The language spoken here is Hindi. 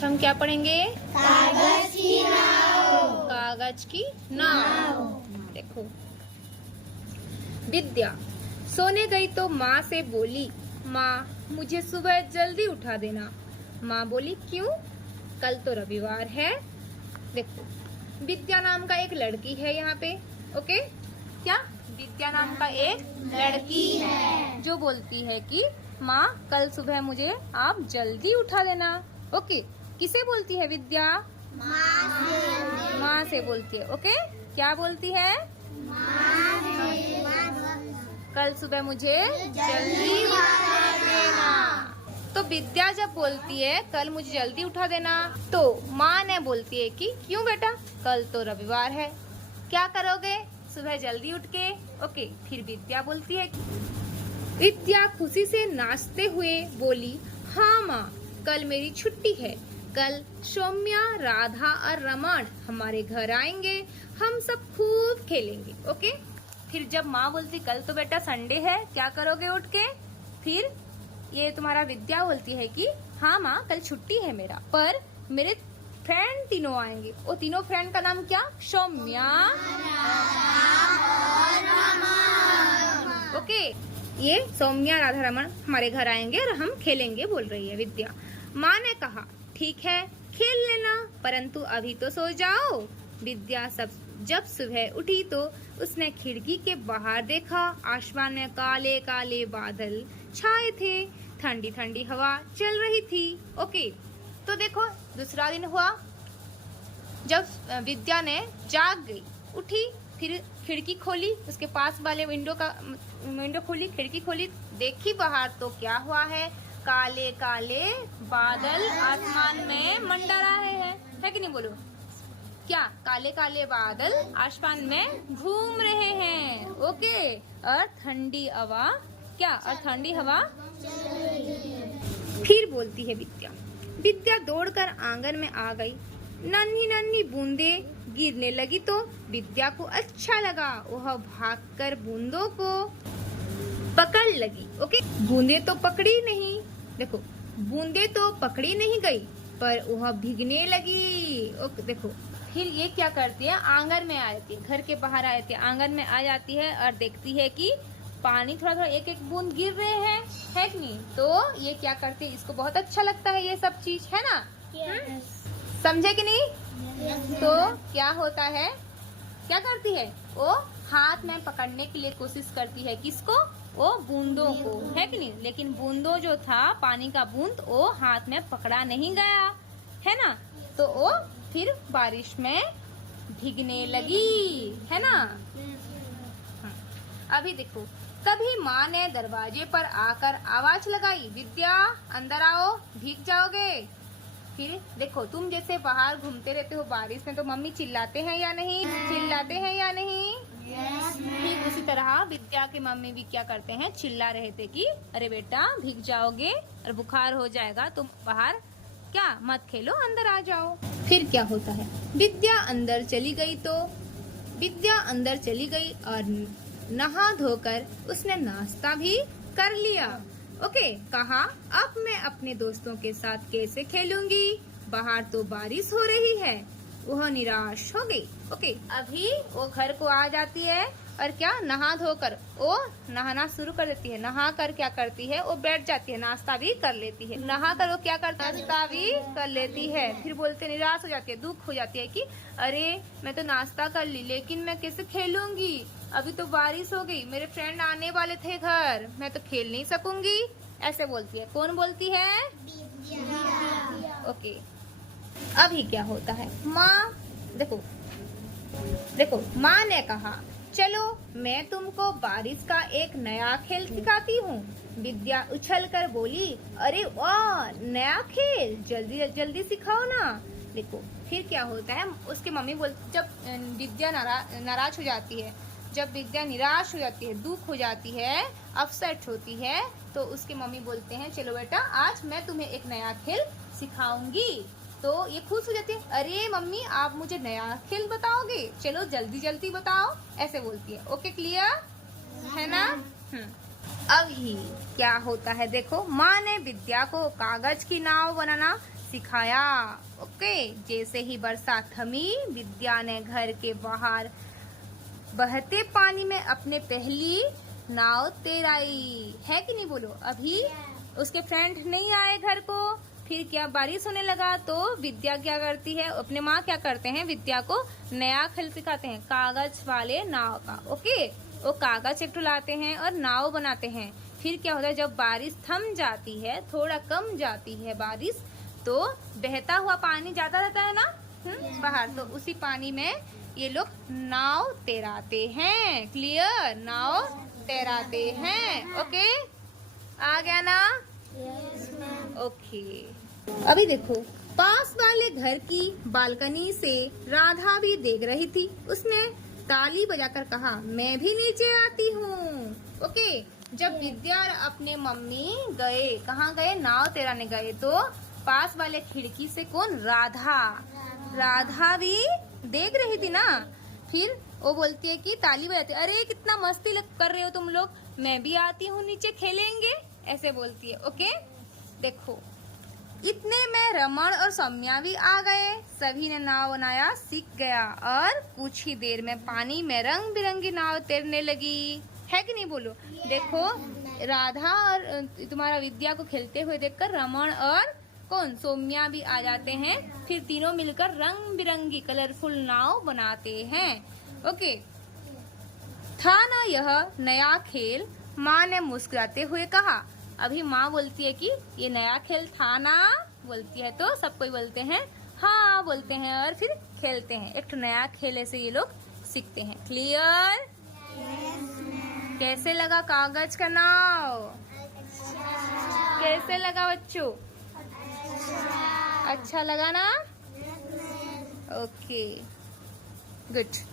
हम क्या पढ़ेंगे? कागज की नाव। कागज की नाव। देखो, विद्या सोने गई तो माँ से बोली, माँ मुझे सुबह जल्दी उठा देना। माँ बोली, क्यों? कल तो रविवार है। देखो, विद्या नाम का एक लड़की है यहाँ पे। ओके, क्या विद्या नाम का एक लड़की है जो बोलती है कि माँ कल सुबह मुझे आप जल्दी उठा देना। ओके, किसे बोलती है विद्या? माँ से बोलती है। ओके, क्या बोलती है? कल सुबह मुझे जल्दी उठा देना। तो विद्या जब बोलती है कल मुझे जल्दी उठा देना, तो माँ ने बोलती है कि क्यों बेटा, कल तो रविवार है, क्या करोगे सुबह जल्दी उठ के? ओके, फिर विद्या बोलती है, विद्या खुशी से नाचते हुए बोली, हाँ माँ कल मेरी छुट्टी है, कल सौम्या, राधा और रमन हमारे घर आएंगे, हम सब खूब खेलेंगे। ओके, फिर जब माँ बोलती कल तो बेटा संडे है, क्या करोगे उठ के? फिर ये तुम्हारा विद्या बोलती है कि हाँ माँ कल छुट्टी है मेरा, पर मेरे फ्रेंड तीनों आएंगे। वो तीनों फ्रेंड का नाम क्या? सौम्या, ओके, ये सौम्या, राधा, रमन हमारे घर आएंगे और हम खेलेंगे, बोल रही है विद्या। माँ ने कहा ठीक है खेल लेना, परंतु अभी तो सो जाओ। विद्या जब सुबह उठी तो उसने खिड़की के बाहर देखा, आसमान में काले काले बादल छाए थे, ठंडी ठंडी हवा चल रही थी। ओके, तो देखो दूसरा दिन हुआ, जब विद्या ने जाग गई, उठी, फिर खिड़की खोली, उसके पास वाले विंडो खोली, खिड़की खोली, देखी बाहर तो क्या हुआ है, काले काले बादल आसमान में मंडरा रहे हैं, है कि नहीं? बोलो, क्या काले काले बादल आसमान में घूम रहे हैं। ओके, और ठंडी हवा, क्या? और ठंडी हवा। फिर बोलती है विद्या, विद्या दौड़कर आंगन में आ गई, नन्ही नन्ही बूंदे गिरने लगी तो विद्या को अच्छा लगा, वह भागकर बूंदों को पकड़ लगी। ओके, बूंदे तो पकड़ी नहीं, देखो बूंदे तो पकड़ी नहीं गई, पर वह भीगने लगी। ओके, देखो फिर ये क्या करती है, आंगन में आ जाती है, घर के बाहर आ जाती है, आंगन में आ जाती है और देखती है कि पानी थोड़ा थोड़ा एक एक बूंद गिर रहे हैं, है कि नहीं? तो ये क्या करती है, इसको बहुत अच्छा लगता है ये सब चीज, है ना? समझे कि नहीं? तो क्या होता है, क्या करती है, वो हाथ में पकड़ने के लिए कोशिश करती है, किसको? वो बूंदों को, है कि नहीं? लेकिन बूंदों जो था, पानी का बूंद, वो हाथ में पकड़ा नहीं गया, है ना? तो वो फिर बारिश में भीगने लगी, है ना? अभी देखो, कभी माँ ने दरवाजे पर आकर आवाज लगाई, विद्या अंदर आओ, भीग जाओगे। फिर देखो, तुम जैसे बाहर घूमते रहते हो बारिश में, तो मम्मी चिल्लाते हैं या नहीं? चिल्लाते हैं या नहीं? ठीक उसी तरह विद्या की मम्मी भी क्या करते हैं, चिल्ला रहे थे कि अरे बेटा भीग जाओगे और बुखार हो जाएगा, तुम बाहर क्या मत खेलो, अंदर आ जाओ। फिर क्या होता है, विद्या अंदर चली गई और नहा धोकर उसने नाश्ता भी कर लिया। ओके, कहा अब मैं अपने दोस्तों के साथ कैसे खेलूंगी, बाहर तो बारिश हो रही है। वह निराश हो गई। ओके, अभी वो घर को आ जाती है और क्या, नहा धोकर वो नहाना शुरू कर देती है। नहा कर क्या करती है, वो बैठ जाती है, नाश्ता भी कर लेती है। नहा कर वो क्या करती है, नाश्ता भी कर लेती है। फिर बोलते निराश हो जाती है, दुख हो जाती है कि अरे मैं तो नाश्ता कर ली, लेकिन मैं कैसे खेलूंगी, अभी तो बारिश हो गई, मेरे फ्रेंड आने वाले थे घर, मैं तो खेल नहीं सकूंगी, ऐसे बोलती है। कौन बोलती है? ओके, अभी क्या होता है, माँ देखो माँ ने कहा चलो मैं तुमको बारिश का एक नया खेल सिखाती हूँ। विद्या उछलकर बोली, अरे वाह नया खेल, जल्दी जल्दी सिखाओ ना। देखो फिर क्या होता है, उसके मम्मी बोलती, जब विद्या नाराज हो जाती है, जब विद्या निराश हो जाती है, दुख हो जाती है, अपसेट होती है, तो उसके मम्मी बोलते हैं चलो बेटा आज मैं तुम्हें एक नया खेल सिखाऊंगी। तो ये खुश हो जाती है, अरे मम्मी आप मुझे नया खेल बताओगे, चलो जल्दी जल्दी बताओ, ऐसे बोलती है। ओके, क्लियर है ना? अभी क्या होता है, देखो माँ ने विद्या को कागज की नाव बनाना सिखाया। ओके, जैसे ही बरसात थमी, विद्या ने घर के बाहर बहते पानी में अपने पहली नाव तैराई। है कि नहीं बोलो? अभी उसके फ्रेंड नहीं आए घर को, फिर क्या बारिश होने लगा तो विद्या क्या करती है, अपने माँ क्या करते हैं, विद्या को नया खेल सिखाते हैं, कागज वाले नाव का। ओके, वो कागज एक लाते हैं और नाव बनाते हैं। फिर क्या होता है, जब बारिश थम जाती है, थोड़ा कम जाती है बारिश, तो बहता हुआ पानी जाता रहता है ना बाहर, तो उसी पानी में ये लोग नाव तैराते हैं। क्लियर? नाव तैराते हैं। ओके, आ गया ना? ओके, अभी देखो, पास वाले घर की बालकनी से राधा भी देख रही थी। उसने ताली बजाकर कहा, मैं भी नीचे आती हूँ। ओके, जब विद्या और अपने मम्मी गए, कहाँ गए, नाव तैराने गए, तो पास वाले खिड़की से कौन, राधा भी देख रही थी ना। फिर वो बोलती है कि ताली बजाती, अरे कितना मस्ती कर रहे हो तुम लोग, मैं भी आती हूँ नीचे, खेलेंगे, ऐसे बोलती है। ओके, देखो, इतने में रमन और सौम्या भी आ गए। सभी ने नाव बनाया सीख गया और कुछ ही देर में पानी में रंग बिरंगी नाव तैरने लगी। है कि नहीं बोलो? देखो, राधा और तुम्हारा विद्या को खेलते हुए देखकर रमन और कौन, सौम्या भी आ जाते हैं। फिर तीनों मिलकर रंग बिरंगी कलरफुल नाव बनाते हैं। ओके, था ना यह नया खेल, माँ ने मुस्कुराते हुए कहा। अभी माँ बोलती है कि ये नया खेल था ना, बोलती है तो सब कोई बोलते हैं हाँ, बोलते हैं और फिर खेलते हैं। एक नया खेल से ये लोग सीखते हैं। क्लियर? कैसे लगा कागज का नाव? कैसे लगा बच्चों? अच्छा लगा ना? Okay, good.